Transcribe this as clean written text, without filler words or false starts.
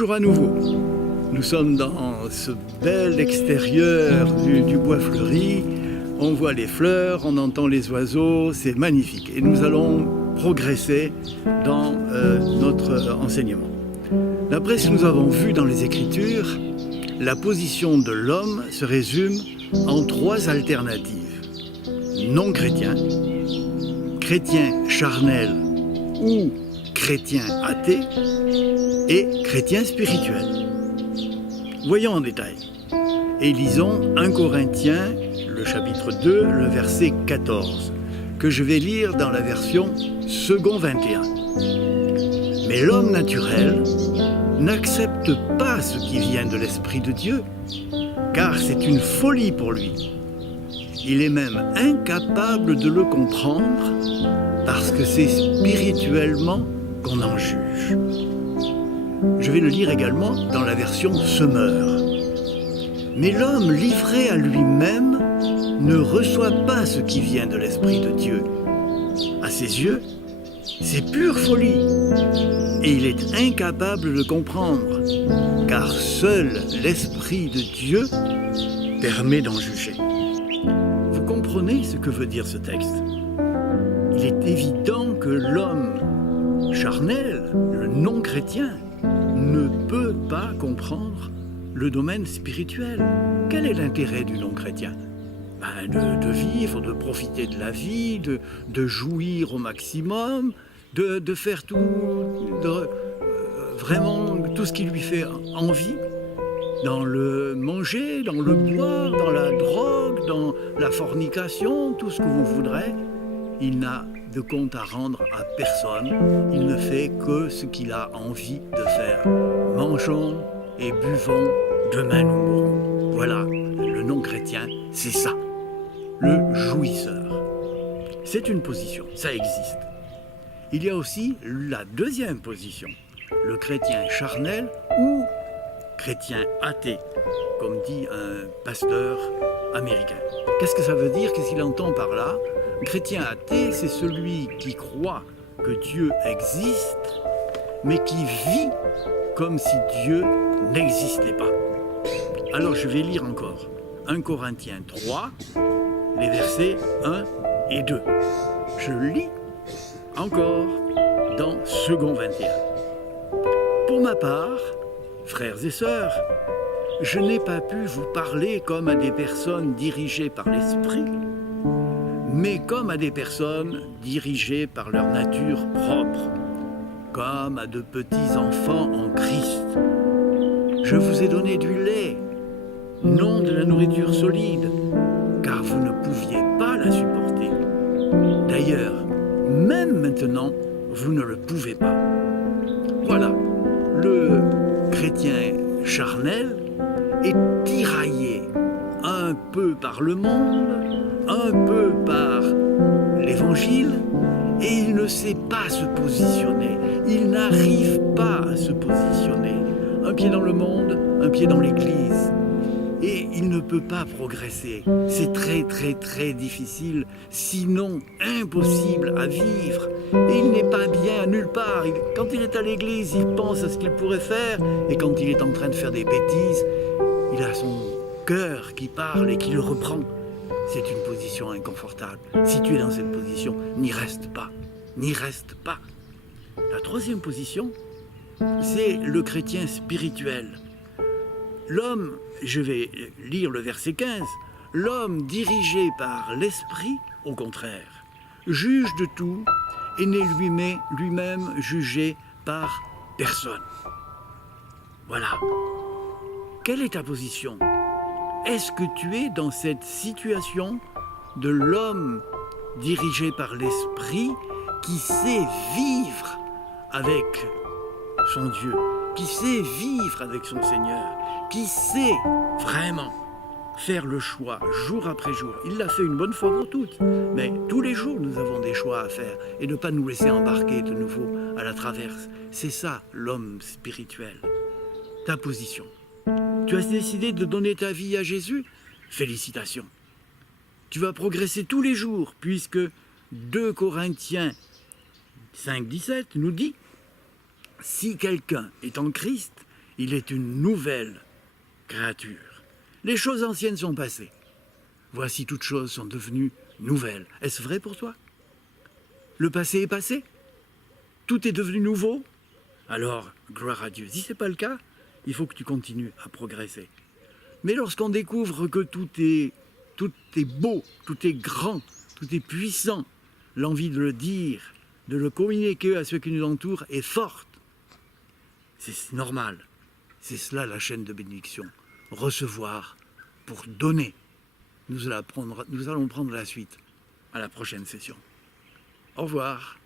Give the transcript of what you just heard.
Bonjour à nouveau. Nous sommes dans ce bel extérieur du bois fleuri. On voit les fleurs, on entend les oiseaux, c'est magnifique. Et nous allons progresser dans notre enseignement. D'après ce que nous avons vu dans les Écritures, la position de l'homme se résume en 3 alternatives. Non chrétien, chrétien charnel ou chrétien athée et chrétien spirituel. Voyons en détail. Et lisons 1 Corinthiens, le chapitre 2, le verset 14, que je vais lire dans la version second 21. Mais l'homme naturel n'accepte pas ce qui vient de l'Esprit de Dieu, car c'est une folie pour lui. Il est même incapable de le comprendre, parce que c'est spirituellement qu'on en juge. Je vais le lire également dans la version Semeur. Mais l'homme livré à lui-même ne reçoit pas ce qui vient de l'Esprit de Dieu. À ses yeux, c'est pure folie, et il est incapable de comprendre, car seul l'Esprit de Dieu permet d'en juger. Vous comprenez ce que veut dire ce texte? Il est évident que l'homme charnel, le non-chrétien, ne peut pas comprendre le domaine spirituel. Quel est l'intérêt du non-chrétien? De vivre, de profiter de la vie, de jouir au maximum, de faire tout, vraiment tout ce qui lui fait envie, dans le manger, dans le boire, dans la drogue, dans la fornication, tout ce que vous voudrez. Il n'a de compte à rendre à personne, il ne fait que ce qu'il a envie de faire. Mangeons et buvons, demain nous mourrons. Voilà, le non-chrétien, c'est ça, le jouisseur. C'est une position, ça existe. Il y a aussi la deuxième position, le chrétien charnel ou chrétien athée, comme dit un pasteur américain. Qu'est-ce que ça veut dire? Qu'est-ce qu'il entend par là? Chrétien athée, c'est celui qui croit que Dieu existe, mais qui vit comme si Dieu n'existait pas. Alors je vais lire encore 1 Corinthiens 3, les versets 1 et 2. Je lis encore dans second 21. Pour ma part, frères et sœurs, je n'ai pas pu vous parler comme à des personnes dirigées par l'Esprit, mais comme à des personnes dirigées par leur nature propre, comme à de petits enfants en Christ. Je vous ai donné du lait, non de la nourriture solide, car vous ne pouviez pas la supporter. D'ailleurs, même maintenant, vous ne le pouvez pas. Voilà, le chrétien charnel est tiraillé un peu par le monde, un peu par l'évangile, et il ne sait pas se positionner. Il n'arrive pas à se positionner. Un pied dans le monde, un pied dans l'église. Et il ne peut pas progresser. C'est très très très difficile, sinon impossible à vivre. Et il n'est pas bien nulle part. Quand il est à l'église, il pense à ce qu'il pourrait faire. Et quand il est en train de faire des bêtises, il a son cœur qui parle et qui le reprend. C'est une position inconfortable. Si tu es dans cette position, n'y reste pas. N'y reste pas. La troisième position, c'est le chrétien spirituel. L'homme, je vais lire le verset 15, l'homme dirigé par l'esprit, au contraire, juge de tout et n'est lui-même jugé par personne. Voilà. Quelle est ta position? Est-ce que tu es dans cette situation de l'homme dirigé par l'esprit qui sait vivre avec son Dieu, qui sait vivre avec son Seigneur, qui sait vraiment faire le choix jour après jour? Il l'a fait une bonne fois pour toutes, mais tous les jours nous avons des choix à faire et ne pas nous laisser embarquer de nouveau à la traverse. C'est ça l'homme spirituel. Ta position. Tu as décidé de donner ta vie à Jésus? Félicitations. Tu vas progresser tous les jours, puisque 2 Corinthiens 5, 17 nous dit « Si quelqu'un est en Christ, Il est une nouvelle créature. Les choses anciennes sont passées. Voici toutes choses sont devenues nouvelles. Est-ce vrai pour toi? Le passé est passé? Tout est devenu nouveau? Alors, gloire à Dieu. Si ce n'est pas le cas, il faut que tu continues à progresser. Mais lorsqu'on découvre que tout est beau, tout est grand, tout est puissant, l'envie de le dire, de le communiquer à ceux qui nous entourent est forte. C'est normal. C'est cela la chaîne de bénédiction. Recevoir pour donner. Nous allons prendre la suite à la prochaine session. Au revoir.